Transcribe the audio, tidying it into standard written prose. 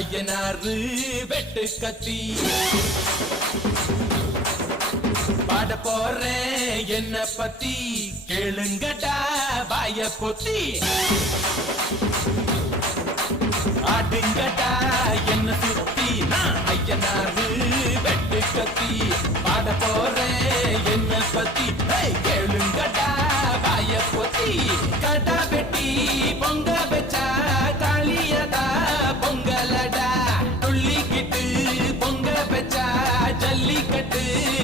ஐயனாறு வெட்டு கத்தி பாட போறேன் என்ன பத்தி கேளுங்கடா வாய பொத்தி ஆடுங்கடா என்ன சுத்தி நான் ஐயனாறு வெட்டு கத்தி பாட போறேன் என்ன பத்தி